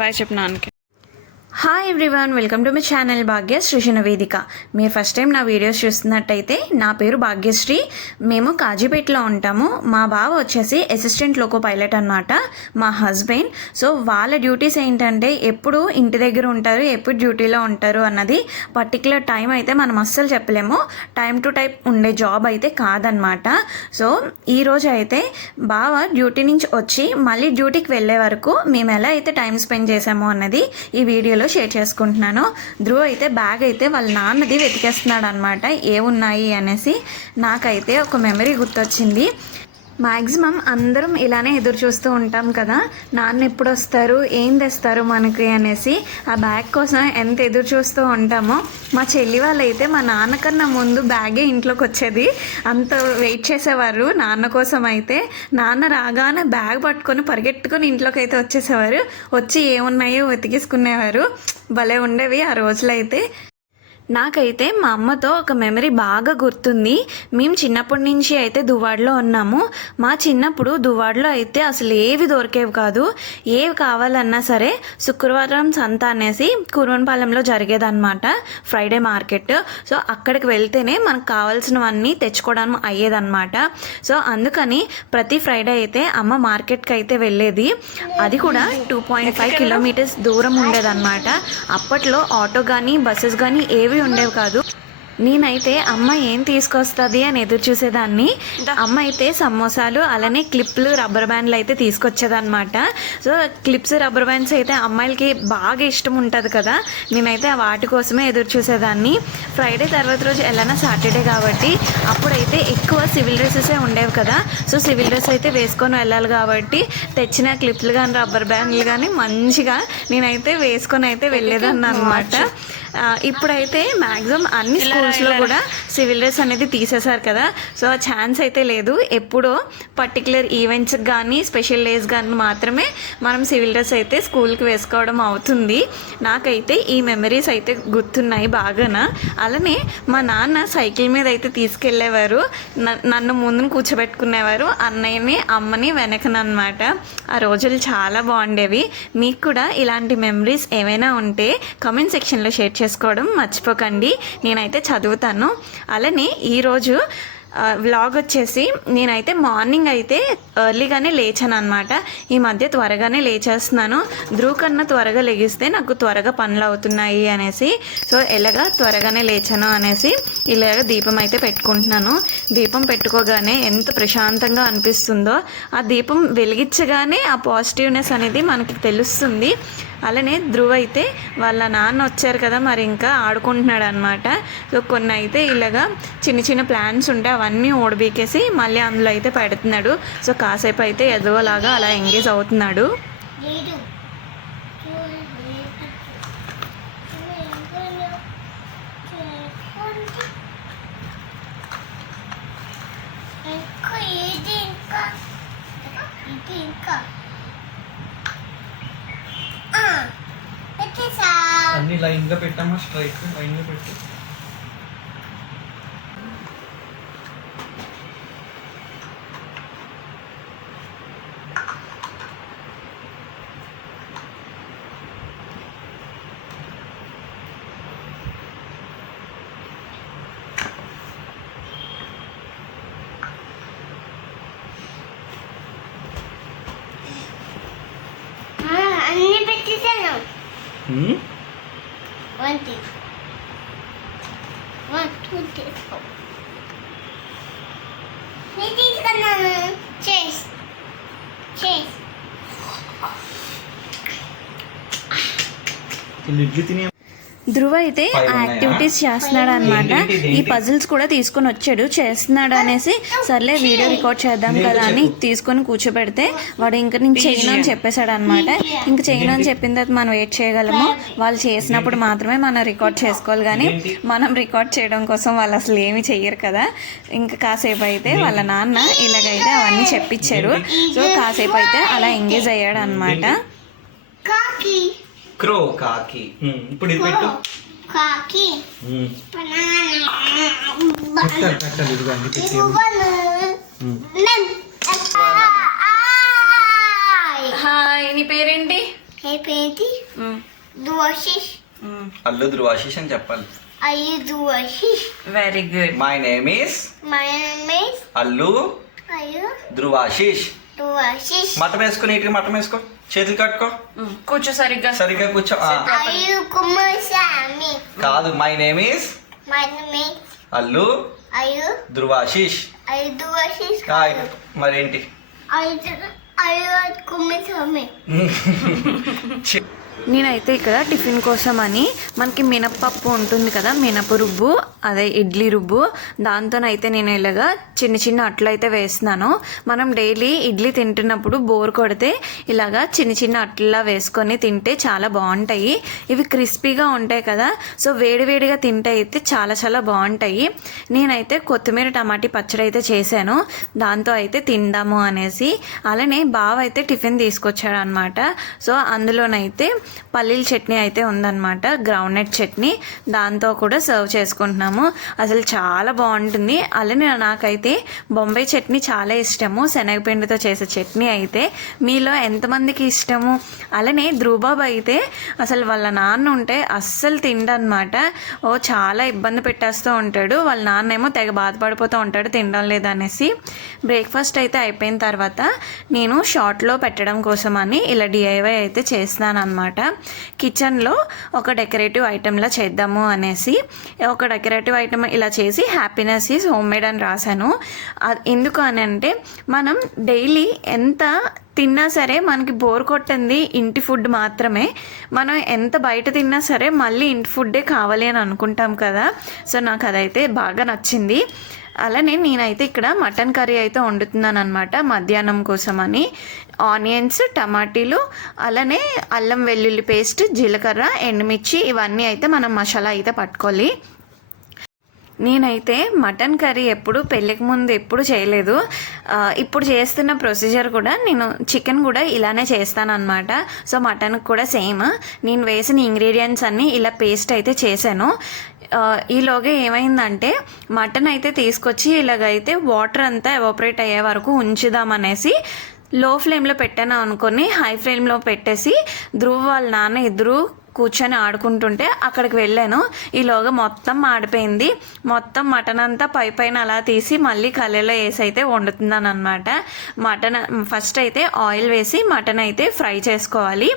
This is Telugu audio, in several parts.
బాయ్ చెప్పు నాన్నకి. Hi everyone, welcome to my channel Bhagyashree Vedika. మీరు ఫస్ట్ టైం నా వీడియోస్ చూస్తున్నట్టయితే నా పేరు భాగ్యశ్రీ. మేము కాజీపేటలో ఉంటాము. మా బావ వచ్చేసి అసిస్టెంట్ లోకో పైలట్ అనమాట, మా హస్బెండ్. సో వాళ్ళ డ్యూటీస్ ఏంటంటే ఎప్పుడు ఇంటి దగ్గర ఉంటారు, ఎప్పుడు డ్యూటీలో ఉంటారు అన్నది పర్టికులర్ టైం అయితే మనం అస్సలు చెప్పలేము. టైం టు టైం ఉండే జాబ్ అయితే కాదనమాట. సో ఈరోజు అయితే బావ డ్యూటీ నుంచి వచ్చి మళ్ళీ డ్యూటీకి వెళ్ళే వరకు మేము ఎలా అయితే టైం స్పెండ్ చేసామో అన్నది ఈ వీడియోలో షేర్ చేసుకుంటున్నాను. ధ్రువ్ అయితే బ్యాగ్ అయితే వాళ్ళ నాన్నది వెతికేస్తున్నాడు అనమాట, ఏమున్నాయి అనేసి. నాకైతే ఒక మెమరీ గుర్తొచ్చింది. మ్యాక్సిమం అందరం ఇలానే ఎదురు చూస్తూ ఉంటాం కదా, నాన్న ఎప్పుడు వస్తారు, ఏం తెస్తారు మనకి అనేసి. ఆ బ్యాగ్ కోసం ఎంత ఎదురు చూస్తూ ఉంటామో. మా చెల్లి వాళ్ళైతే మా నాన్నకన్నా ముందు బ్యాగే ఇంట్లోకి వచ్చేది, అంత వెయిట్ చేసేవారు నాన్న కోసం. అయితే నాన్న రాగానే బ్యాగ్ పట్టుకొని పరిగెట్టుకొని ఇంట్లోకి అయితే వచ్చేసేవారు. వచ్చి ఏమున్నాయో వెతికేసుకునేవారు. భలే ఉండేవి ఆ రోజులైతే. నాకైతే మా అమ్మతో ఒక మెమరీ బాగా గుర్తుంది. మేము చిన్నప్పటి నుంచి అయితే దువ్వాడలో ఉన్నాము. మా చిన్నప్పుడు దువ్వాడలో అయితే అసలు ఏవి దొరికేవి కాదు. ఏవి కావాలన్నా సరే శుక్రవారం సంత అనేసి కురువనపాలెంలో జరిగేదన్నమాట, ఫ్రైడే మార్కెట్. సో అక్కడికి వెళ్తేనే మనకు కావాల్సినవన్నీ తెచ్చుకోవడం అయ్యేదన్నమాట. సో అందుకని ప్రతి ఫ్రైడే అయితే అమ్మ మార్కెట్కి అయితే వెళ్ళేది. అది కూడా 2.5 కిలోమీటర్స్ దూరం ఉండేదన్నమాట. అప్పట్లో ఆటో కానీ బస్సెస్ కానీ ఏవి ఉండేవి కాదు. నేనైతే అమ్మ ఏం తీసుకొస్తుంది అని ఎదురు చూసేదాన్ని. అమ్మ అయితే సమోసాలు, అలానే క్లిప్లు, రబ్బర్ బ్యాండ్లు అయితే తీసుకొచ్చేదన్నమాట. సో క్లిప్స్, రబ్బర్ బ్యాండ్స్ అయితే అమ్మాయిలకి బాగా ఇష్టం ఉంటుంది కదా, నేనైతే వాటి కోసమే ఎదురు చూసేదాన్ని. ఫ్రైడే తర్వాత రోజు ఎలానా సాటర్డే కాబట్టి అప్పుడైతే ఎక్కువ సివిల్ డ్రెస్సెసే ఉండేవి కదా. సో సివిల్ డ్రెస్ అయితే వేసుకొని వెళ్ళాలి కాబట్టి తెచ్చిన క్లిప్లు కానీ రబ్బర్ బ్యాండ్లు కానీ మంచిగా నేనైతే వేసుకొని అయితే వెళ్ళేదాన్ని అనమాట. ఇప్పుడైతే మ్యాక్సిమం అన్ని స్కూల్స్లో కూడా సివిల్ డ్రెస్ అనేది తీసేశారు కదా. సో ఆ ఛాన్స్ అయితే లేదు. ఎప్పుడో పర్టికులర్ ఈవెంట్స్కి కానీ స్పెషల్ డేస్ కానీ మాత్రమే మనం సివిల్ డ్రెస్ అయితే స్కూల్కి వేసుకోవడం అవుతుంది. నాకైతే ఈ మెమరీస్ అయితే గుర్తున్నాయి బాగాన. అలానే మా నాన్న సైకిల్ మీద అయితే తీసుకెళ్ళేవారు, నన్ను ముందును కూర్చోబెట్టుకునేవారు, అన్నయ్యని అమ్మని వెనకనమాట. ఆ రోజులు చాలా బాగుండేవి. మీకు కూడా ఇలాంటి మెమరీస్ ఏమైనా ఉంటే కామెంట్ సెక్షన్లో షేర్ చేసుకోవడం మర్చిపోకండి, నేనైతే చదువుతాను. అలానే ఈరోజు వ్లాగ్ వచ్చేసి నేనైతే మార్నింగ్ అయితే ఎర్లీగానే లేచాను అనమాట. ఈ మధ్య త్వరగానే లేచేస్తున్నాను. ధ్రువ్ కన్నా త్వరగా లెగిస్తే నాకు త్వరగా పనులు అవుతున్నాయి అనేసి. సో ఎలాగా త్వరగానే లేచాను అనేసి ఇలాగ దీపం అయితే పెట్టుకుంటున్నాను. దీపం పెట్టుకోగానే ఎంత ప్రశాంతంగా అనిపిస్తుందో, ఆ దీపం వెలిగించగానే ఆ పాజిటివ్నెస్ అనేది మనకి తెలుస్తుంది. అలానే ధ్రువ్ అయితే వాళ్ళ నాన్న వచ్చారు కదా, మరి ఇంకా ఆడుకుంటున్నాడు అనమాట. సో కొన్ని అయితే ఇలాగా చిన్న చిన్న ప్లాన్స్ ఉంటే అవన్నీ ఓడబీకేసి మళ్ళీ అందులో అయితే పెడుతున్నాడు. సో కాసేపు అయితే ఎదవలాగా అలా ఎంగేజ్ అవుతున్నాడు. అన్ని లైన్గా పెట్టామా, స్ట్రైట్ లైన్గా పెట్టి. అన్ని పెట్టేసాను. ధ్రువ్ అయితే ఆ యాక్టివిటీస్ చేస్తున్నాడు అనమాట. ఈ పజిల్స్ కూడా తీసుకొని వచ్చాడు, చేస్తున్నాడు అనేసి సర్లే వీడియో రికార్డ్ చేద్దాం కదా అని తీసుకొని కూర్చోబెడితే వాడు ఇంక నేను చేయను అని చెప్పేశాడు అనమాట. ఇంక చేయను అని చెప్పిన తర్వాత మనం వెయిట్ చేయగలము, వాళ్ళు చేసినప్పుడు మాత్రమే మనం రికార్డ్ చేసుకోవాలి, కానీ మనం రికార్డ్ చేయడం కోసం వాళ్ళు అసలు ఏమి చెయ్యరు కదా. ఇంకా కాసేపు అయితే వాళ్ళ నాన్న ఇలాగైతే అవన్నీ చెప్పించారు. సో కాసేపు అయితే అలా ఎంగేజ్ అయ్యాడు అనమాట. క్రో కాకి. ఇప్పుడు ఇది పెట్టు. కాకి పెట్టాలి ఇదిగోండి పెట్టి. హాయ్, నీ పేరేంటి? అయిపోయింది దువాశిష్ అల్లు ధ్రువాశిష్ అని చెప్పాలి. అయ్యి Duvashish. Very good. My name is my name is Allu అయ్యో ధ్రువాశిష్. దువాశిష్. మటం వేసుకో, నీట్గా మటం వేసుకో, చేతులు కట్టుకో, కూర్చో సరిగ్గా. సరిగ్గా కూర్చో. అయ్యో కుమారస్వామి. కాదు, my name is my name is Allu అయ్యో ధ్రువాశిష్. అయ్యి దువాశిష్. మరేంటి? అయ్యో కుమారస్వామి. నేనైతే ఇక్కడ టిఫిన్ కోసం అని మనకి మినప్పప్పు ఉంటుంది కదా, మినప రుబ్బు, అదే ఇడ్లీ రుబ్బు, దాంతోనైతే నేను ఇలాగా చిన్న చిన్న అట్లు అయితే వేస్తున్నాను. మనం డైలీ ఇడ్లీ తింటున్నప్పుడు బోర్ కొడితే ఇలాగా చిన్న చిన్న అట్లా వేసుకొని తింటే చాలా బాగుంటాయి. ఇవి క్రిస్పీగా ఉంటాయి కదా, సో వేడివేడిగా తింటే అయితే చాలా చాలా బాగుంటాయి. నేనైతే కొత్తిమీర టమాటీ పచ్చడి అయితే చేశాను, దాంతో అయితే తిందాము అనేసి. అలానే బావ అయితే టిఫిన్ తీసుకొచ్చాడు అనమాట. సో అందులోనైతే పల్లీల చట్నీ అయితే ఉందన్నమాట, గ్రౌండ్నట్ చట్నీ, దాంతో కూడా సర్వ్ చేసుకుంటున్నాము. అసలు చాలా బాగుంటుంది. అలానే నాకైతే బొంబాయి చట్నీ చాలా ఇష్టము, శనగపిండితో చేసే చట్నీ అయితే. మీలో ఎంతమందికి ఇష్టము? అలానే ధ్రువబాబు అయితే అసలు వాళ్ళ నాన్న ఉంటే అస్సలు తిండనమాట. చాలా ఇబ్బంది పెట్టేస్తూ ఉంటాడు. వాళ్ళ నాన్న ఏమో తెగ బాధపడిపోతూ ఉంటాడు తినడం లేదనేసి. బ్రేక్ఫాస్ట్ అయితే అయిపోయిన తర్వాత నేను షార్ట్లో పెట్టడం కోసమని ఇలా డిఐవై అయితే చేస్తున్నాను అనమాట. కిచెన్లో ఒక డెకరేటివ్ ఐటెంలా చేద్దాము అనేసి ఒక డెకరేటివ్ ఐటెం ఇలా చేసి హ్యాపీనెస్ ఈజ్ హోమ్ మేడ్ అని రాశాను. ఎందుకు అని అంటే మనం డైలీ ఎంత తిన్నా సరే మనకి బోర్ కొట్టింది ఇంటి ఫుడ్ మాత్రమే. మనం ఎంత బయట తిన్నా సరే మళ్ళీ ఇంటి ఫుడ్డే కావాలి అని అనుకుంటాం కదా. సో నాకు అదైతే బాగా నచ్చింది. అలానే నేనైతే ఇక్కడ మటన్ కర్రీ అయితే వండుతున్నాను అనమాట మధ్యాహ్నం కోసమని. ఆనియన్స్, టమాటీలు, అలానే అల్లం వెల్లుల్లి పేస్ట్, జీలకర్ర, ఎండుమిర్చి, ఇవన్నీ అయితే మనం మసాలా అయితే పట్టుకోవాలి. నేనైతే మటన్ కర్రీ ఎప్పుడు పెళ్ళికి ముందు ఎప్పుడు చేయలేదు. ఇప్పుడు చేస్తున్న ప్రొసీజర్ కూడా నేను చికెన్ కూడా ఇలానే చేస్తానన్నమాట. సో మటన్కి కూడా సేమ్ నేను వేసిన ఇంగ్రీడియంట్స్ అన్నీ ఇలా పేస్ట్ అయితే చేశాను. ఈలోగా ఏమైందంటే మటన్ అయితే తీసుకొచ్చి ఇలాగైతే వాటర్ అంతా ఎవాపరేట్ అయ్యే వరకు ఉంచుదామనేసి లో ఫ్లేమ్లో పెట్టాను అనుకొని హై ఫ్లేమ్లో పెట్టేసి ధ్రువ్ వాళ్ళ నాన్న ఇద్దరు కూర్చొని ఆడుకుంటుంటే అక్కడికి వెళ్ళాను. ఈలోగా మొత్తం మాడిపోయింది. మొత్తం మటన్ అంతా పైన అలా తీసి మళ్ళీ కళ్ళలో వేసి అయితే వండుతున్నాను అనమాట. మటన్ ఫస్ట్ అయితే ఆయిల్ వేసి మటన్ అయితే ఫ్రై చేసుకోవాలి.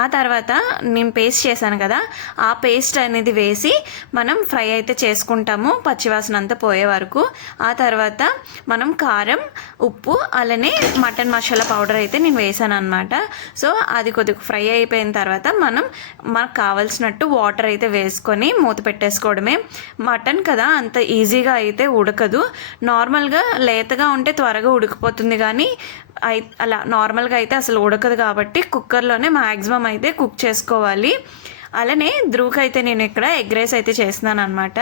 ఆ తర్వాత నేను పేస్ట్ చేశాను కదా, ఆ పేస్ట్ అనేది వేసి మనం ఫ్రై అయితే చేసుకుంటాము పచ్చివాసన అంతా పోయే వరకు. ఆ తర్వాత మనం కారం, ఉప్పు, అలానే మటన్ మసాలా పౌడర్ అయితే నేను వేసాను అనమాట. సో అది కొద్దిగా ఫ్రై అయిపోయిన తర్వాత మనకు కావాల్సినట్టు వాటర్ అయితే వేసుకొని మూత పెట్టేసుకోవడమే. మటన్ కదా అంత ఈజీగా అయితే ఉడకదు. నార్మల్గా లేతగా ఉంటే త్వరగా ఉడికిపోతుంది, కానీ అలా నార్మల్గా అయితే అసలు ఉడకదు. కాబట్టి కుక్కర్లోనే మ్యాక్సిమం అయితే కుక్ చేసుకోవాలి. అలానే ధ్రువకి అయితే నేను ఇక్కడ ఎగ్ రైస్ అయితే చేస్తున్నాను అనమాట.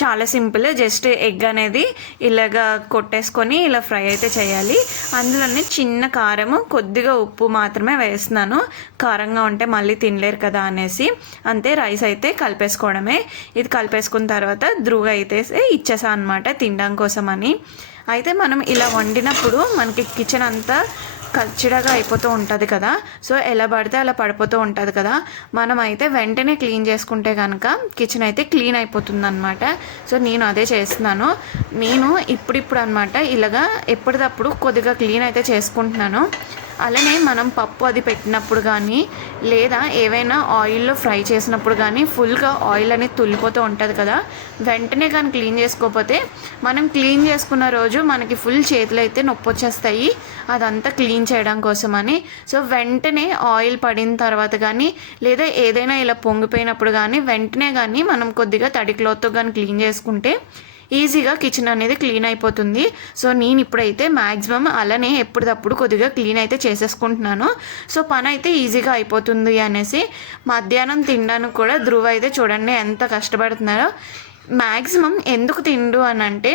చాలా సింపుల్, జస్ట్ ఎగ్ అనేది ఇలాగా కొట్టేసుకొని ఇలా ఫ్రై అయితే చేయాలి. అందులోనే చిన్న కారము, కొద్దిగా ఉప్పు మాత్రమే వేస్తున్నాను, కారంగా ఉంటే మళ్ళీ తినలేరు కదా అనేసి. అంతే, రైస్ అయితే కలిపేసుకోవడమే. ఇది కలిపేసుకున్న తర్వాత ధ్రువ అయితే ఇచ్చేసా అనమాట తినడం కోసం అని. అయితే మనం ఇలా వండినప్పుడు మనకి కిచెన్ అంతా కచ్చిడగా అయిపోతూ ఉంటుంది కదా, సో ఎలా పడితే అలా పడిపోతూ ఉంటుంది కదా. మనం అయితే వెంటనే క్లీన్ చేసుకుంటే కనుక కిచెన్ అయితే క్లీన్ అయిపోతుంది అనమాట. సో నేను అదే చేస్తున్నాను. నేను ఇప్పుడిప్పుడు అనమాట ఇలాగా ఎప్పటికప్పుడు కొద్దిగా క్లీన్ అయితే చేసుకుంటున్నాను. అలానే మనం పప్పు అది పెట్టినప్పుడు కానీ లేదా ఏవైనా ఆయిల్లో ఫ్రై చేసినప్పుడు కానీ ఫుల్గా ఆయిల్ అనేది తుల్లిపోతూ ఉంటుంది కదా, వెంటనే కానీ క్లీన్ చేసుకోకపోతే మనం క్లీన్ చేసుకున్న రోజు మనకి ఫుల్ చేతులు అయితే నొప్పి వచ్చేస్తాయి, అదంతా క్లీన్ చేయడం కోసమని. సో వెంటనే ఆయిల్ పడిన తర్వాత కానీ లేదా ఏదైనా ఇలా పొంగిపోయినప్పుడు కానీ వెంటనే కానీ మనం కొద్దిగా తడి క్లాత్తో కానీ క్లీన్ చేసుకుంటే ఈజీగా కిచెన్ అనేది క్లీన్ అయిపోతుంది. సో నేను ఇప్పుడైతే మ్యాక్సిమం అలానే ఎప్పటికప్పుడు కొద్దిగా క్లీన్ అయితే చేసేసుకుంటున్నాను. సో పని అయితే ఈజీగా అయిపోతుంది అనేసి. మధ్యాహ్నం తినడానికి కూడా ధ్రువ అయితే చూడండి ఎంత కష్టపడుతున్నారో. మ్యాక్సిమం ఎందుకు తిండు అని అంటే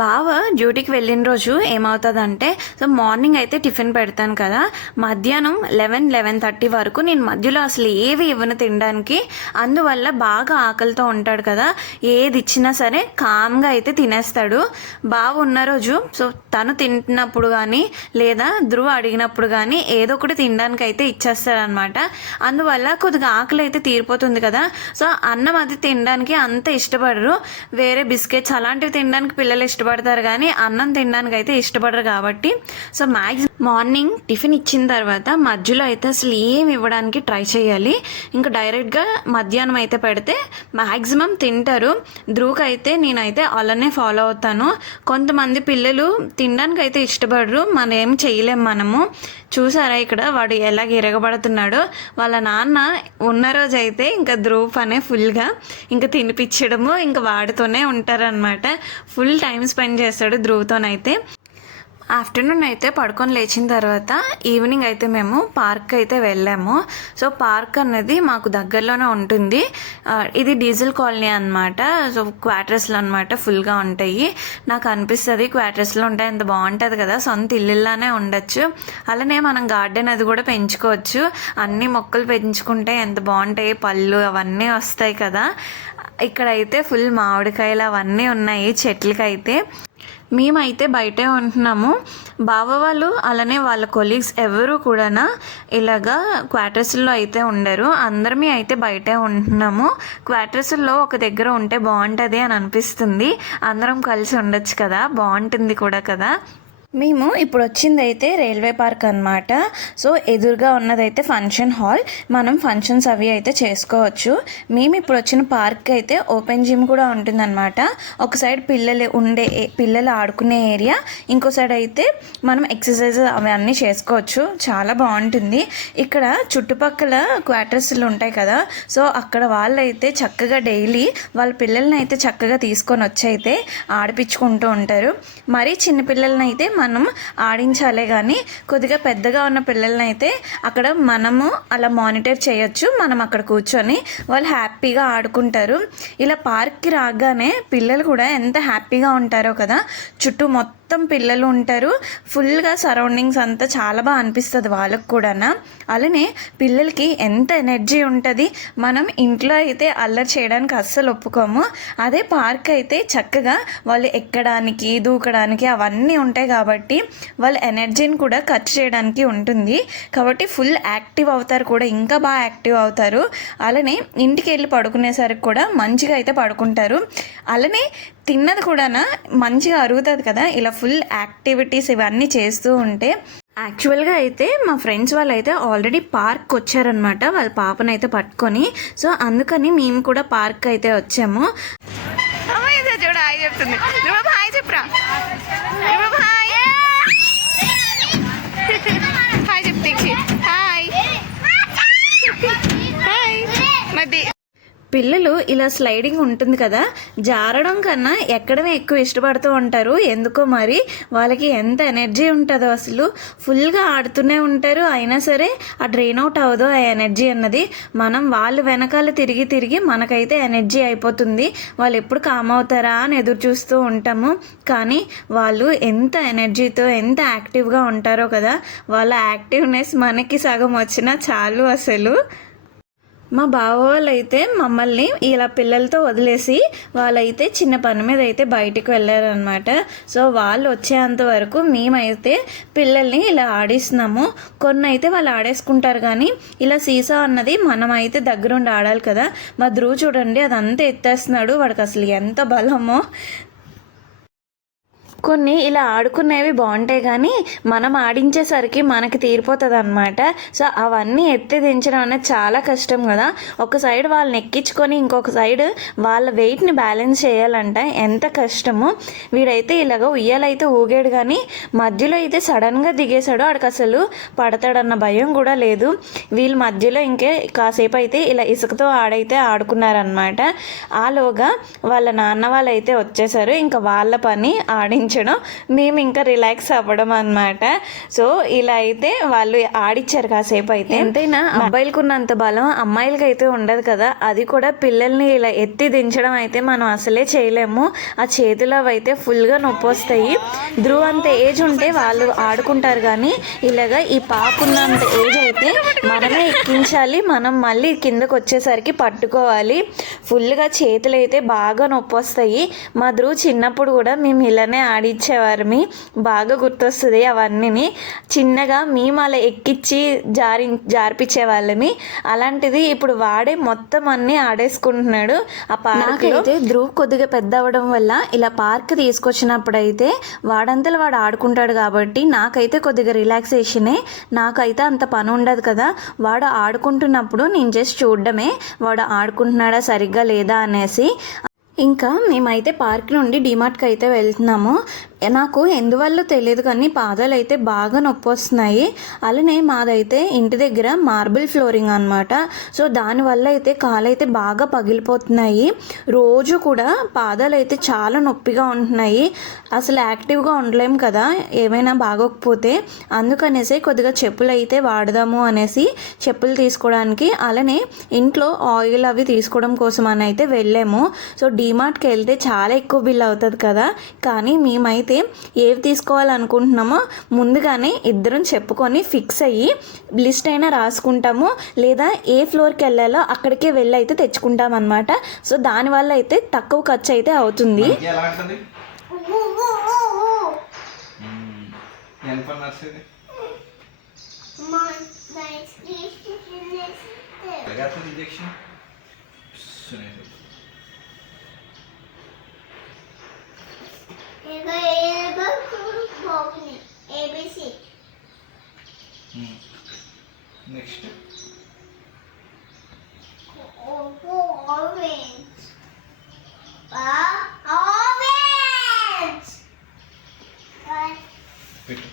బావ డ్యూటీకి వెళ్ళిన రోజు ఏమవుతుందంటే సో మార్నింగ్ అయితే టిఫిన్ పెడతాను కదా, మధ్యాహ్నం 11-11:30 వరకు నేను మధ్యలో అసలు ఏవి ఇవ్వను తినడానికి. అందువల్ల బాగా ఆకలితో ఉంటాడు కదా, ఏది ఇచ్చినా సరే కామ్గా అయితే తినేస్తాడు. బావ ఉన్న రోజు సో తను తింటున్నప్పుడు కానీ లేదా ధ్రువ అడిగినప్పుడు కానీ ఏదో ఒకటి తినడానికి అయితే ఇచ్చేస్తాడనమాట. అందువల్ల కొద్దిగా ఆకలి అయితే తీరిపోతుంది కదా. సో అన్నం అది తినడానికి అంత ఇష్టపడరు. వేరే బిస్కెట్స్ అలాంటివి తినడానికి పిల్లలు ఇష్టపడతారు కానీ అన్నం తినడానికి అయితే ఇష్టపడరు కాబట్టి సో మార్నింగ్ టిఫిన్ ఇచ్చిన తర్వాత మధ్యలో అయితే అసలు ఏం ఇవ్వడానికి ట్రై చేయాలి. ఇంకా డైరెక్ట్గా మధ్యాహ్నం అయితే పెడితే మ్యాక్సిమం తింటారు. ధ్రువకి అయితే నేనైతే అలానే ఫాలో అవుతాను. కొంతమంది పిల్లలు తినడానికి అయితే ఇష్టపడరు, మనం ఏం చేయలేం. మనము చూసారా ఇక్కడ వాడు ఎలాగ ఇరగబడుతున్నాడో. వాళ్ళ నాన్న ఉన్న రోజు అయితే ఇంకా ధ్రువ పనే ఫుల్గా ఇంకా తినిపించడము ఇంకా వాడితోనే ఉంటారనమాట. ఫుల్ టైం స్పెండ్ చేస్తాడు ధ్రువతోనైతే. ఆఫ్టర్నూన్ అయితే పడుకొని లేచిన తర్వాత ఈవినింగ్ అయితే మేము పార్క్ అయితే వెళ్ళాము. సో పార్క్ అనేది మాకు దగ్గరలోనే ఉంటుంది. ఇది డీజిల్ కాలనీ అనమాట. సో క్వార్టర్స్లో అనమాట ఫుల్గా ఉంటాయి. నాకు అనిపిస్తుంది క్వార్టర్స్లో ఉంటే ఎంత బాగుంటుంది కదా, సొంత ఇల్లులానే ఉండొచ్చు. అలానే మనం గార్డెన్ అది కూడా పెంచుకోవచ్చు. అన్ని మొక్కలు పెంచుకుంటే ఎంత బాగుంటాయి, పళ్ళు అవన్నీ వస్తాయి కదా. ఇక్కడైతే ఫుల్ మామిడికాయలు అవన్నీ ఉన్నాయి చెట్లకైతే. మేమైతే బయటే ఉంటున్నాము. బావ వాళ్ళు అలానే వాళ్ళ కొలీగ్స్ ఎవరు కూడా ఇలాగా క్వార్టర్స్లో అయితే ఉండరు. అందరమే అయితే బయటే ఉంటున్నాము. క్వార్టర్స్లో ఒక దగ్గర ఉంటే బాగుంటుంది అని అనిపిస్తుంది. అందరం కలిసి ఉండొచ్చు కదా, బాగుంటుంది కూడా కదా. మేము ఇప్పుడు వచ్చింది అయితే రైల్వే పార్క్ అనమాట. సో ఎదురుగా ఉన్నదైతే ఫంక్షన్ హాల్, మనం ఫంక్షన్స్ అవి అయితే చేసుకోవచ్చు. మేము ఇప్పుడు వచ్చిన పార్క్ అయితే ఓపెన్ జిమ్ కూడా ఉంటుందన్నమాట. ఒక సైడ్ పిల్లలు ఆడుకునే ఏరియా, ఇంకో సైడ్ అయితే మనం ఎక్సర్సైజ్ అవన్నీ చేసుకోవచ్చు. చాలా బాగుంటుంది. ఇక్కడ చుట్టుపక్కల క్వార్టర్స్లు ఉంటాయి కదా, సో అక్కడ వాళ్ళైతే చక్కగా డైలీ వాళ్ళ పిల్లల్ని అయితే చక్కగా తీసుకొని వచ్చి అయితే ఆడిపించుకుంటూ ఉంటారు. మరీ చిన్న పిల్లల్ని అయితే మనం ఆడించాలే కానీ కొద్దిగా పెద్దగా ఉన్న పిల్లల్ని అయితే అక్కడ మనము అలా మానిటర్ చేయొచ్చు. మనం అక్కడ కూర్చొని వాళ్ళు హ్యాపీగా ఆడుకుంటారు. ఇలా పార్క్కి రాగానే పిల్లలు కూడా ఎంత హ్యాపీగా ఉంటారో కదా. చుట్టూ మొత్తం పిల్లలు ఉంటారు. ఫుల్గా సరౌండింగ్స్ అంతా చాలా బాగా అనిపిస్తుంది వాళ్ళకు కూడా. అలానే పిల్లలకి ఎంత ఎనర్జీ ఉంటుంది. మనం ఇంట్లో అయితే అల్లరి చేయడానికి అస్సలు ఒప్పుకోము. అదే పార్క్ అయితే చక్కగా వాళ్ళు ఎక్కడానికి దూకడానికి అవన్నీ ఉంటాయి కాబట్టి వాళ్ళ ఎనర్జీని కూడా ఖర్చు చేయడానికి ఉంటుంది. కాబట్టి ఫుల్ యాక్టివ్ అవుతారు కూడా, ఇంకా బాగా యాక్టివ్ అవుతారు. అలానే ఇంటికి వెళ్ళి పడుకునేసరికి కూడా మంచిగా అయితే పడుకుంటారు. అలానే తిన్నది కూడా మంచిగా అరుగుతుంది కదా. ఇలా ఫుల్ యాక్టివిటీస్ ఇవన్నీ చేస్తూ ఉంటే యాక్చువల్గా అయితే మా ఫ్రెండ్స్ వాళ్ళు అయితే ఆల్రెడీ పార్క్ వచ్చారనమాట వాళ్ళ పాపనైతే పట్టుకొని. సో అందుకని మేము కూడా పార్క్ అయితే వచ్చాము. చూడ హాయ్ చెప్తుంది. హాయ్ చెప్పరా, హాయ్ హాయ్ చెప్తే హాయ్ హాయ్. మధ్య పిల్లలు ఇలా స్లైడింగ్ ఉంటుంది కదా, జారడం కన్నా ఎక్కడమే ఎక్కువ ఇష్టపడుతూ ఉంటారు. ఎందుకో మరి వాళ్ళకి ఎంత ఎనర్జీ ఉంటుందో అసలు ఫుల్గా ఆడుతూనే ఉంటారు. అయినా సరే ఆ డ్రైన్ అవుట్ అవ్వదు ఆ ఎనర్జీ అన్నది. మనం వాళ్ళు వెనకాల తిరిగి తిరిగి మనకైతే ఎనర్జీ అయిపోతుంది. వాళ్ళు ఎప్పుడు కామ్ అవుతారా అని ఎదురు చూస్తూ ఉంటాము. కానీ వాళ్ళు ఎంత ఎనర్జీతో ఎంత యాక్టివ్గా ఉంటారో కదా. వాళ్ళ యాక్టివ్నెస్ మనకి సగం వచ్చినా చాలు అసలు. మా బావ వాళ్ళు అయితే మమ్మల్ని ఇలా పిల్లలతో వదిలేసి వాళ్ళైతే చిన్న పని మీద అయితే బయటికి వెళ్ళారనమాట. సో వాళ్ళు వచ్చేంత వరకు మేమైతే పిల్లల్ని ఇలా ఆడిస్తున్నాము. కొన్ని అయితే వాళ్ళు ఆడేసుకుంటారు కానీ ఇలా సీసా అన్నది మనం అయితే దగ్గరుండి ఆడాలి కదా. మా ధ్రువ చూడండి అదంతా ఎత్తేస్తున్నాడు, వాడికి అసలు ఎంత బలమో. కొన్ని ఇలా ఆడుకునేవి బాగుంటాయి కానీ మనం ఆడించేసరికి మనకి తీరిపోతుంది అనమాట. సో అవన్నీ ఎత్తి దించడం అనేది చాలా కష్టం కదా. ఒక సైడ్ వాళ్ళని ఎక్కించుకొని ఇంకొక సైడ్ వాళ్ళ వెయిట్ని బ్యాలెన్స్ చేయాలంటే ఎంత కష్టమో. వీడైతే ఇలాగ ఉయ్యాలైతే ఊగాడు కానీ మధ్యలో అయితే సడన్గా దిగేశాడు. ఆడికి అసలు పడతాడన్న భయం కూడా లేదు. వీళ్ళ మధ్యలో ఇంకే కాసేపు అయితే ఇలా ఇసుకతో ఆడుకున్నారనమాట. ఆలోగా వాళ్ళ నాన్న వాళ్ళు అయితే వచ్చేసారు. ఇంకా వాళ్ళ పని ఆడించ ఆడించడం, మేము ఇంకా రిలాక్స్ అవ్వడం అన్నమాట. సో ఇలా అయితే వాళ్ళు ఆడిచ్చారు కాసేపు. అయితే ఎంతైనా అబ్బాయిలకు ఉన్నంత బలం అమ్మాయిలకి అయితే ఉండదు కదా. అది కూడా పిల్లల్ని ఇలా ఎత్తి దించడం అయితే మనం అసలే చేయలేము. ఆ చేతిలో అయితే ఫుల్గా నొప్పి వస్తాయి. ధ్రువ్ అంత ఏజ్ ఉంటే వాళ్ళు ఆడుకుంటారు, కానీ ఇలాగా ఈ పాప ఉన్నంత ఏజ్ అయితే మనమే ఎక్కించాలి. మనం మళ్ళీ కిందకు వచ్చేసరికి పట్టుకోవాలి. ఫుల్గా చేతులు అయితే బాగా నొప్పి వస్తాయి. మా ధ్రువ్ చిన్నప్పుడు కూడా మేము ఇలానే ఆడిచ్చేవారమి. బాగా గుర్తొస్తుంది అవన్నీ. చిన్నగా మేము అలా ఎక్కించి జారిపించే వాళ్ళమి. అలాంటిది ఇప్పుడు వాడే మొత్తం అన్నీ ఆడేసుకుంటున్నాడు. ఆ పార్క్ అయితే ధ్రువ్ కొద్దిగా పెద్ద అవ్వడం వల్ల ఇలా పార్క్ తీసుకొచ్చినప్పుడు అయితే వాడంతలో వాడు ఆడుకుంటాడు కాబట్టి నాకైతే కొద్దిగా రిలాక్సేషనే. నాకైతే అంత పని ఉండదు కదా. వాడు ఆడుకుంటున్నప్పుడు నేను జస్ట్ చూడడమే, వాడు ఆడుకుంటున్నాడా సరిగ్గా లేదా అనేసి. ఇంకా మేమైతే పార్క్ నుండి డిమార్ట్కి అయితే వెళ్తున్నాము. నాకు ఎందువల్ల తెలియదు కానీ పాదాలు అయితే బాగా నొప్పి వస్తున్నాయి. అలానే మాదైతే ఇంటి దగ్గర మార్బుల్ ఫ్లోరింగ్ అనమాట. సో దానివల్ల అయితే కాలు అయితే బాగా పగిలిపోతున్నాయి. రోజు కూడా పాదాలు అయితే చాలా నొప్పిగా ఉంటున్నాయి. అసలు యాక్టివ్గా ఉండలేము కదా ఏమైనా బాగోకపోతే. అందుకనేసి కొద్దిగా చెప్పులు అయితే వాడదాము అనేసి చెప్పులు తీసుకోవడానికి, అలానే ఇంట్లో ఆయిల్ అవి తీసుకోవడం కోసం అని అయితే వెళ్ళాము. సో డిమార్ట్కి వెళ్తే చాలా ఎక్కువ బిల్ అవుతుంది కదా. కానీ మేమైతే ఏవి తీసుకోవాలనుకుంటున్నామో ముందుగానే ఇద్దరం చెప్పుకొని ఫిక్స్ అయ్యి లిస్ట్ అయినా రాసుకుంటాము, లేదా ఏ ఫ్లోర్కి వెళ్ళాలో అక్కడికే వెళ్ళి అయితే తెచ్చుకుంటాం అనమాట. సో దానివల్ల అయితే తక్కువ ఖర్చు అయితే అవుతుంది. ABC. Next Orange. Orange. పెట్టు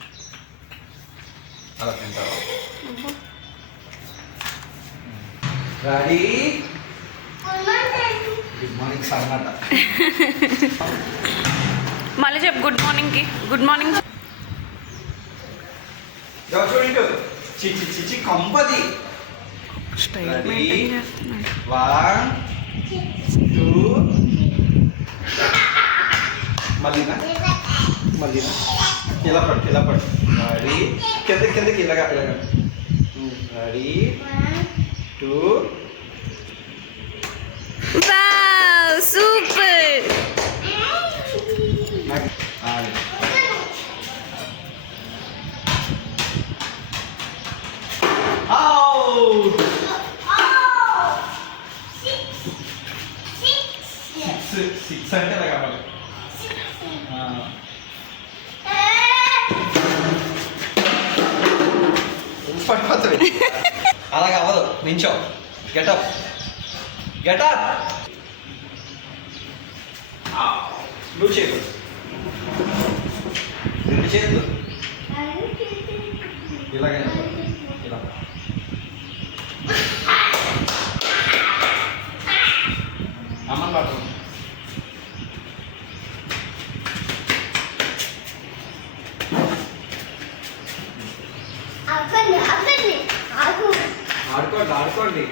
అలా తింటావా? రెడీ? గుడ్ మార్నింగ్ సన్నట. మళ్ళీ చెప్పు గుడ్ మార్నింగ్కి. Good morning. చూడు చిచి చిచి కంపది. రెడీ? 1 2 మళ్ళీనా ఇలా పడు. రెడీ? కిందకి ఇలాగా. రెడీ? 2 సూపర్. సిక్స్ అంటే అలా కావాలి. పడిపోతుంది. అలా కావదు. నించో. గెటప్. నువ్వు చేయదు. 2 చేతులు ఇలాగే ఇలా. అమ్మని పట్టదు. ఆడుకోండి.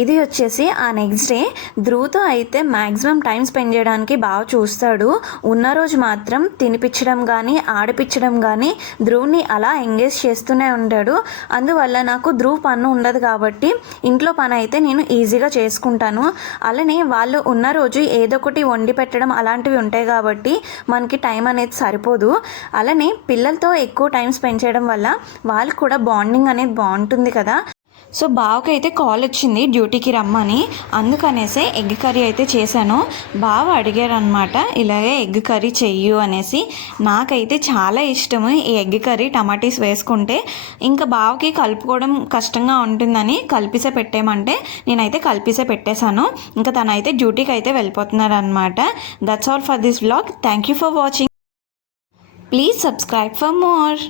ఇది వచ్చేసి ఆ నెక్స్ట్ డే ధ్రువ్తో అయితే మ్యాక్సిమం టైం స్పెండ్ చేయడానికి బాగా చూస్తాడు. ఉన్న రోజు మాత్రం తినిపించడం కానీ ఆడిపించడం కానీ ధ్రువ్ని అలా ఎంగేజ్ చేస్తూనే ఉంటాడు. అందువల్ల నాకు ధ్రువ్ పన్ను ఉండదు కాబట్టి ఇంట్లో పని అయితే నేను ఈజీగా చేసుకుంటాను. అలానే వాళ్ళు ఉన్న రోజు ఏదో ఒకటి వండి పెట్టడం అలాంటివి ఉంటాయి కాబట్టి మనకి టైం అనేది సరిపోదు. అలానే పిల్లలతో ఎక్కువ టైం స్పెండ్ చేయడం వల్ల వాళ్ళకి కూడా బాండింగ్ అనేది బాగుంటుంది కదా. సో బావకి అయితే కాల్ వచ్చింది డ్యూటీకి రమ్మని, అందుకనేసే ఎగ్ కర్రీ అయితే చేశాను. బావ అడిగారు అనమాట, ఇలాగే ఎగ్ కర్రీ చెయ్యు అనేసి. నాకైతే చాలా ఇష్టము ఈ ఎగ్ కర్రీ టమాటీస్ వేసుకుంటే. ఇంకా బావకి కలుపుకోవడం కష్టంగా ఉంటుందని కలిపిసే పెట్టేయమంటే నేనైతే కలిపిసే పెట్టేశాను. ఇంకా తనైతే డ్యూటీకి అయితే వెళ్ళిపోతున్నారు అనమాట. That's all for this vlog. Thank you for watching. Please subscribe for more.